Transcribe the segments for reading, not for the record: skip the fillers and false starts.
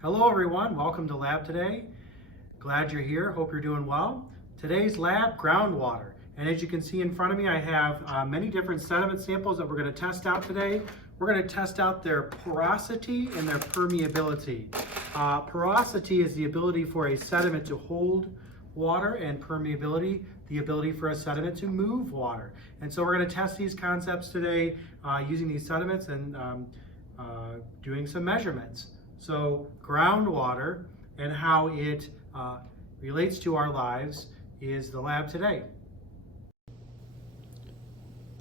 Hello everyone, welcome to lab today. Glad you're here, hope you're doing well. Today's lab, groundwater. And as you can see in front of me, I have many different sediment samples that we're going to test out today. We're going to test out their porosity and their permeability. Porosity is the ability for a sediment to hold water, and permeability, the ability for a sediment to move water. And so we're going to test these concepts today using these sediments and doing some measurements. So groundwater and how it relates to our lives is the lab today.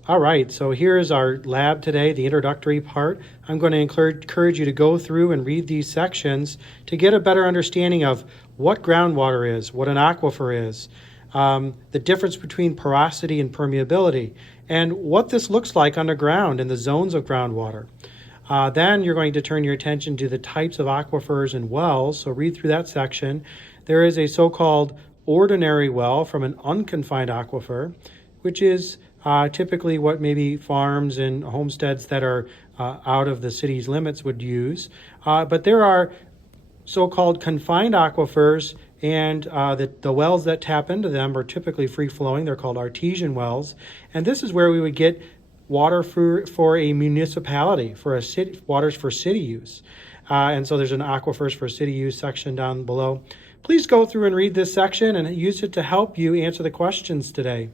All right, so here's our lab today, the introductory part. I'm going to encourage you to go through and read these sections to get a better understanding of what groundwater is, what an aquifer is, the difference between porosity and permeability, and what this looks like underground in the zones of groundwater. Then you're going to turn your attention to the types of aquifers and wells, so read through that section. There is a so-called ordinary well from an unconfined aquifer, which is typically what maybe farms and homesteads that are out of the city's limits would use. But there are so-called confined aquifers, and the wells that tap into them are typically free-flowing. They're called artesian wells. And this is where we would get water for a municipality, for a city, waters for city use. And so there's an aquifers for city use section down below. Please go through and read this section and use it to help you answer the questions today.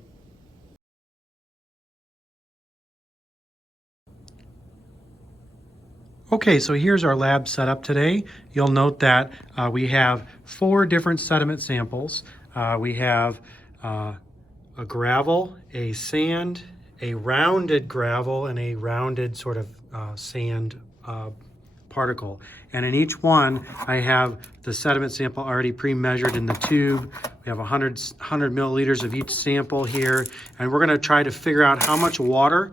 Okay, so here's our lab setup today. You'll note that we have 4 different sediment samples. We have a gravel, a sand, a rounded gravel, and a rounded sort of sand particle. And in each one, I have the sediment sample already pre-measured in the tube. We have 100 milliliters of each sample here, and we're gonna try to figure out how much water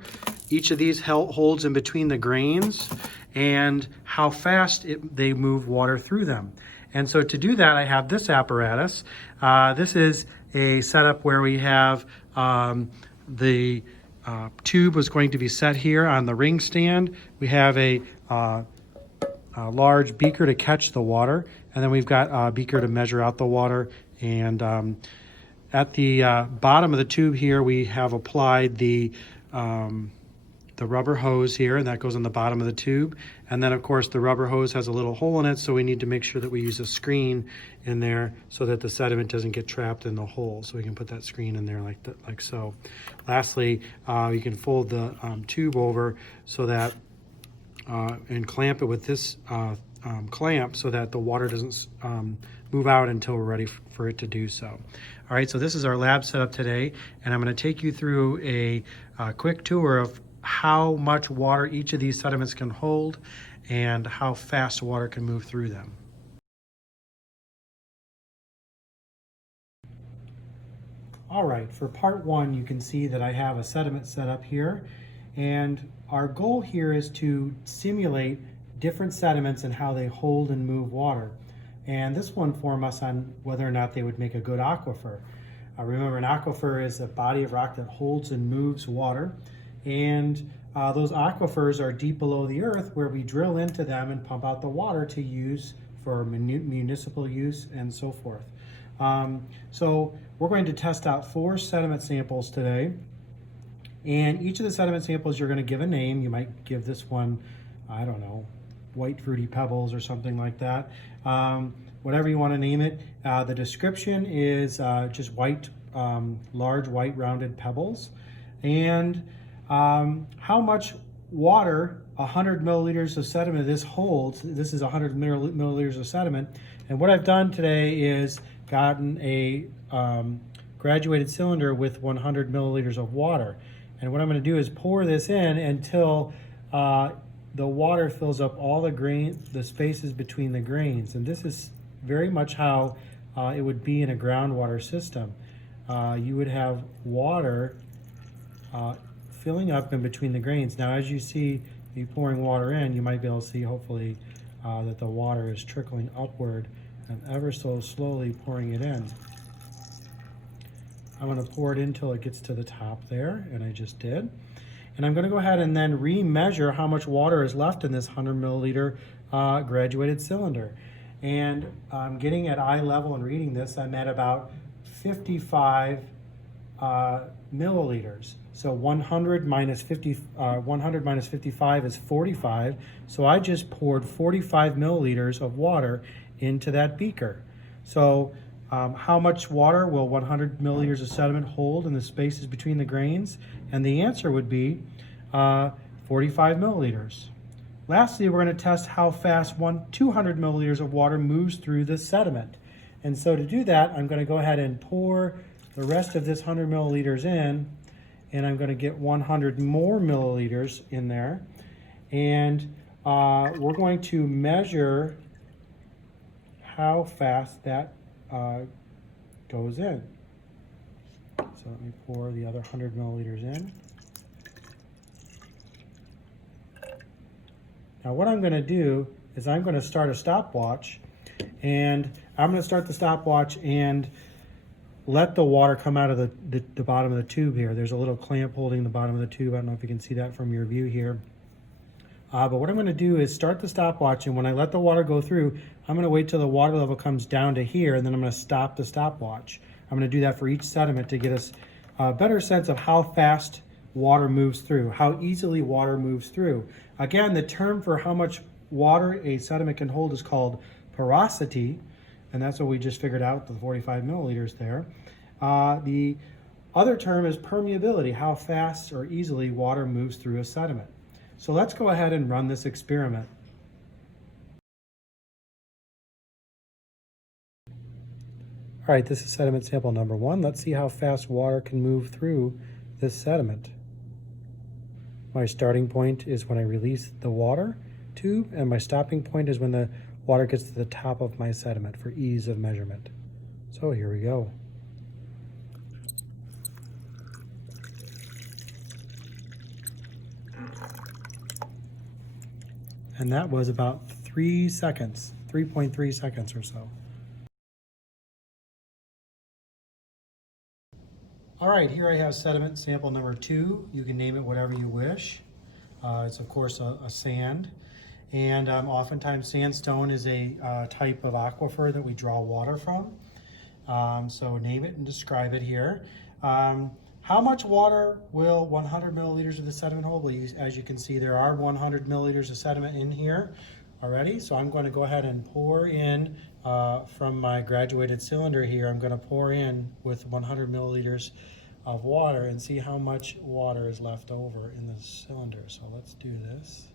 each of these holds in between the grains and how fast they move water through them. And so to do that, I have this apparatus. This is a setup where we have the tube was going to be set here on the ring stand. We have a large beaker to catch the water, and then we've got a beaker to measure out the water. And at the bottom of the tube here, we have applied the rubber hose here, and that goes on the bottom of the tube. And then of course the rubber hose has a little hole in it, so we need to make sure that we use a screen in there so that the sediment doesn't get trapped in the hole. So we can put that screen in there like so. Lastly, you can fold the tube over so that and clamp it with this clamp so that the water doesn't move out until we're ready for it to do so. All right, so this is our lab setup today, and I'm going to take you through a quick tour of how much water each of these sediments can hold and how fast water can move through them. All right, for part 1, you can see that I have a sediment set up here, and our goal here is to simulate different sediments and how they hold and move water. And this will inform us on whether or not they would make a good aquifer. Remember, an aquifer is a body of rock that holds and moves water. And those aquifers are deep below the earth, where we drill into them and pump out the water to use for municipal use and so forth. So we're going to test out 4 sediment samples today. And each of the sediment samples you're going to give a name. You might give this one, I don't know, white fruity pebbles or something like that. Whatever you want to name it. The description is just white, large white rounded pebbles. And how much water 100 milliliters of sediment this holds. This is 100 milliliters of sediment. And what I've done today is gotten a graduated cylinder with 100 milliliters of water. And what I'm going to do is pour this in until the water fills up all the spaces between the grains. And this is very much how it would be in a groundwater system. You would have water filling up in between the grains. Now, as you see me pouring water in, you might be able to see, hopefully, that the water is trickling upward and ever so slowly pouring it in. I'm going to pour it in until it gets to the top there, and I just did. And I'm going to go ahead and then re-measure how much water is left in this 100 milliliter graduated cylinder. And I'm getting at eye level and reading this, I'm at about 55 milliliters. So 100 minus 55 is 45. So I just poured 45 milliliters of water into that beaker. So how much water will 100 milliliters of sediment hold in the spaces between the grains? And the answer would be 45 milliliters. Lastly, we're going to test how fast 200 milliliters of water moves through the sediment. And so to do that, I'm going to go ahead and pour the rest of this 100 milliliters in, and I'm going to get 100 more milliliters in there. And we're going to measure how fast that goes in. So let me pour the other 100 milliliters in. Now what I'm going to do is I'm going to start a stopwatch, and I'm going to start the stopwatch and let the water come out of the bottom of the tube here. There's a little clamp holding the bottom of the tube. I don't know if you can see that from your view here. But what I'm going to do is start the stopwatch, and when I let the water go through, I'm going to wait till the water level comes down to here, and then I'm going to stop the stopwatch. I'm going to do that for each sediment to get us a better sense of how fast water moves through, how easily water moves through. Again, the term for how much water a sediment can hold is called porosity, and that's what we just figured out, the 45 milliliters there. The other term is permeability, how fast or easily water moves through a sediment. So let's go ahead and run this experiment. All right, this is sediment sample number 1. Let's see how fast water can move through this sediment. My starting point is when I release the water tube, and my stopping point is when the water gets to the top of my sediment for ease of measurement. So here we go. And that was about 3 seconds, 3.3 seconds or so. All right, here I have sediment sample number 2. You can name it whatever you wish. It's of course a sand. And oftentimes sandstone is a type of aquifer that we draw water from. So name it and describe it here. How much water will 100 milliliters of the sediment hold? Well, as you can see, there are 100 milliliters of sediment in here already. So I'm going to go ahead and pour in from my graduated cylinder here. I'm going to pour in with 100 milliliters of water and see how much water is left over in the cylinder. So let's do this.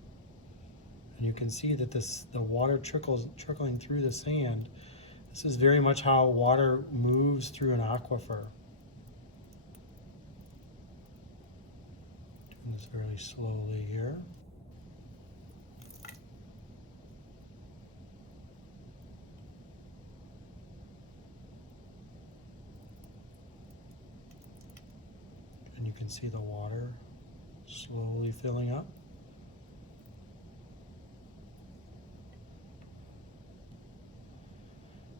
And you can see that the water trickling through the sand. This is very much how water moves through an aquifer. Doing this very slowly here. And you can see the water slowly filling up.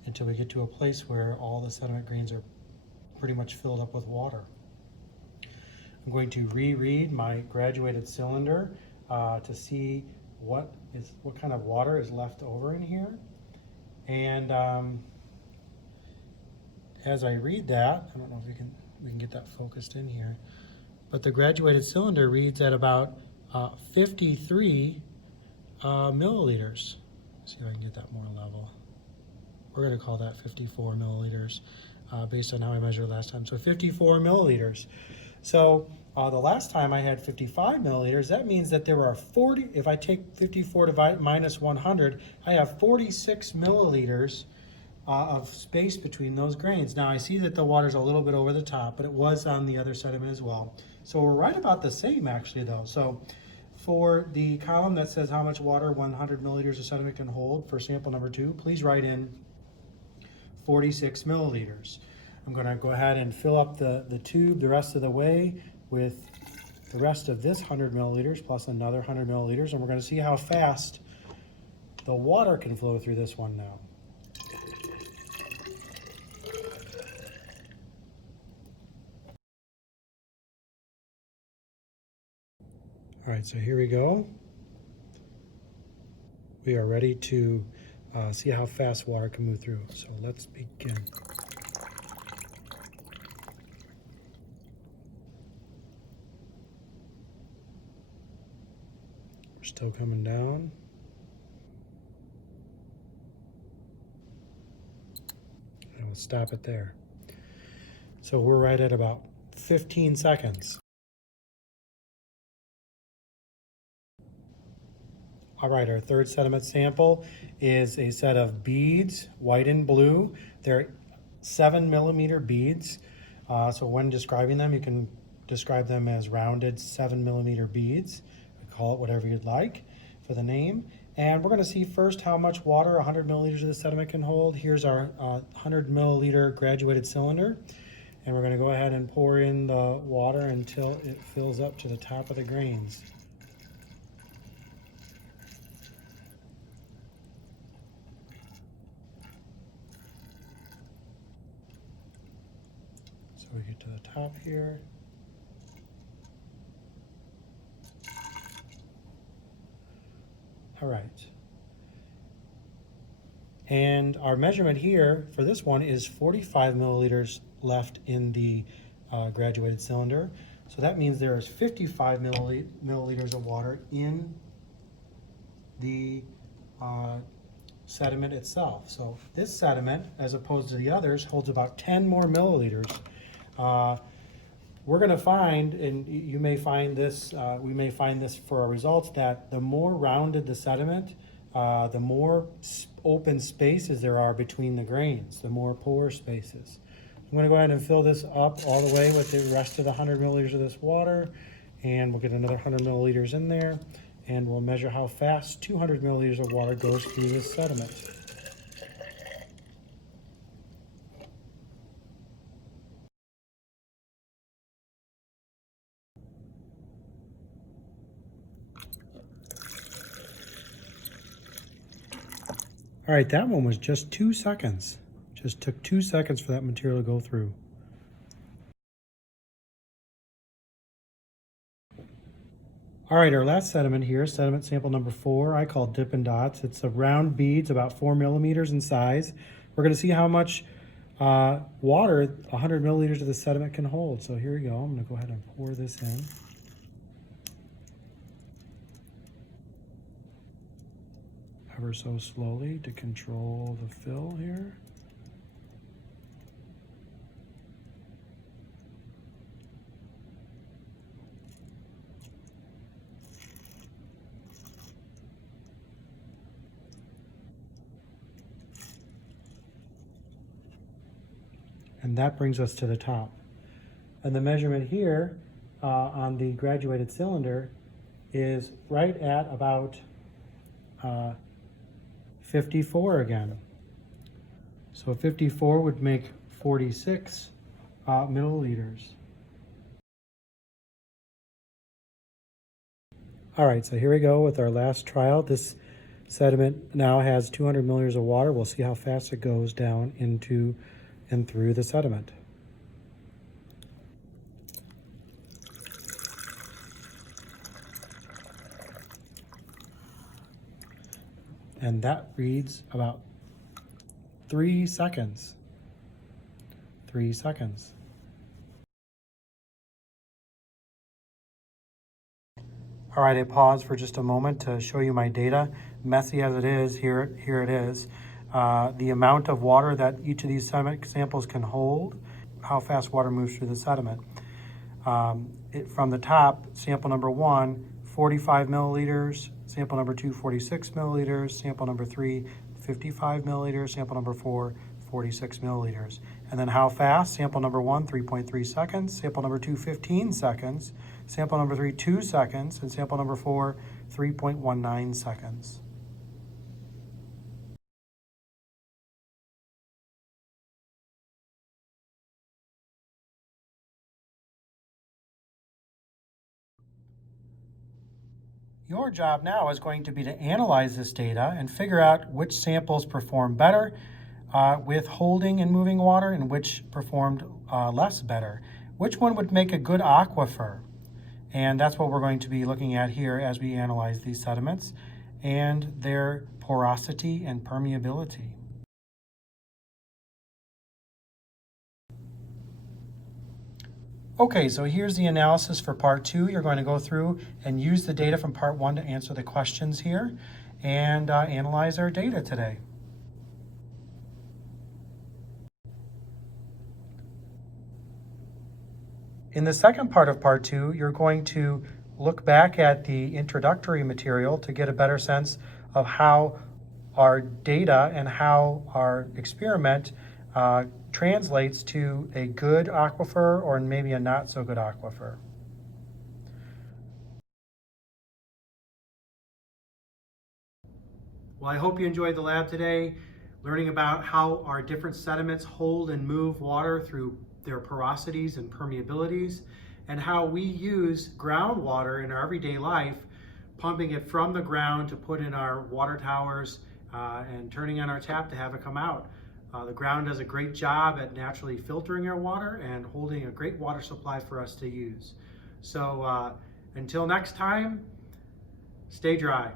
Until we get to a place where all the sediment grains are pretty much filled up with water. I'm going to reread my graduated cylinder to see what kind of water is left over in here. And as I read that, I don't know if we can get that focused in here, but the graduated cylinder reads at about 53 milliliters. Let's see if I can get that more level. We're going to call that 54 milliliters based on how I measured last time. So 54 milliliters. So the last time I had 55 milliliters, that means that there are 40, if I take 54 minus 100, I have 46 milliliters of space between those grains. Now I see that the water's a little bit over the top, but it was on the other sediment as well. So we're right about the same actually though. So for the column that says how much water 100 milliliters of sediment can hold for sample number 2, please write in 46 milliliters. I'm going to go ahead and fill up the tube the rest of the way with the rest of this 100 milliliters plus another 100 milliliters, and we're going to see how fast the water can flow through this one now. All right, so here we go. We are ready to see how fast water can move through. So let's begin. We're still coming down. And we'll stop it there. So we're right at about 15 seconds. All right, our third sediment sample is a set of beads, white and blue. They're 7mm beads. So when describing them, you can describe them as rounded 7mm beads. Call it whatever you'd like for the name. And we're going to see first how much water 100 milliliters of the sediment can hold. Here's our 100 milliliter graduated cylinder. And we're going to go ahead and pour in the water until it fills up to the top of the grains. So we get to the top here. All right. And our measurement here for this one is 45 milliliters left in the graduated cylinder. So that means there is 55 milliliters of water in the sediment itself. So this sediment, as opposed to the others, holds about 10 more milliliters. We're going to find, and you may find this, we may find this for our results, that the more rounded the sediment, the more open spaces there are between the grains, the more pore spaces. I'm going to go ahead and fill this up all the way with the rest of the 100 milliliters of this water, and we'll get another 100 milliliters in there, and we'll measure how fast 200 milliliters of water goes through this sediment. All right, that one was just 2 seconds. Just took 2 seconds for that material to go through. All right, our last sediment here, sediment sample number 4, I call Dippin' Dots. It's a round beads, about 4 millimeters in size. We're gonna see how much water 100 milliliters of the sediment can hold. So here we go, I'm gonna go ahead and pour this in. Ever so slowly to control the fill here. And that brings us to the top. And the measurement here on the graduated cylinder is right at about 54 again. So 54 would make 46 milliliters. All right, so here we go with our last trial. This sediment now has 200 milliliters of water. We'll see how fast it goes down into and through the sediment. And that reads about 3 seconds. 3 seconds. All right, I pause for just a moment to show you my data. Messy as it is, here it is. The amount of water that each of these sediment samples can hold, how fast water moves through the sediment. From the top, sample number 1, 45 milliliters, sample number 2, 46 milliliters, sample number 3, 55 milliliters, sample number 4, 46 milliliters. And then how fast? Sample number 1, 3.3 seconds, sample number 2, 15 seconds, sample number 3, 2 seconds, and sample number 4, 3.19 seconds. Your job now is going to be to analyze this data and figure out which samples perform better with holding and moving water and which performed less better. Which one would make a good aquifer? And that's what we're going to be looking at here as we analyze these sediments. and their porosity and permeability. Okay, so here's the analysis for part 2. You're going to go through and use the data from part 1 to answer the questions here and analyze our data today. In the second part of part 2, you're going to look back at the introductory material to get a better sense of how our data and how our experiment translates to a good aquifer or maybe a not so good aquifer. Well, I hope you enjoyed the lab today, learning about how our different sediments hold and move water through their porosities and permeabilities, and how we use groundwater in our everyday life, pumping it from the ground to put in our water towers and turning on our tap to have it come out. The ground does a great job at naturally filtering our water and holding a great water supply for us to use. So until next time, stay dry.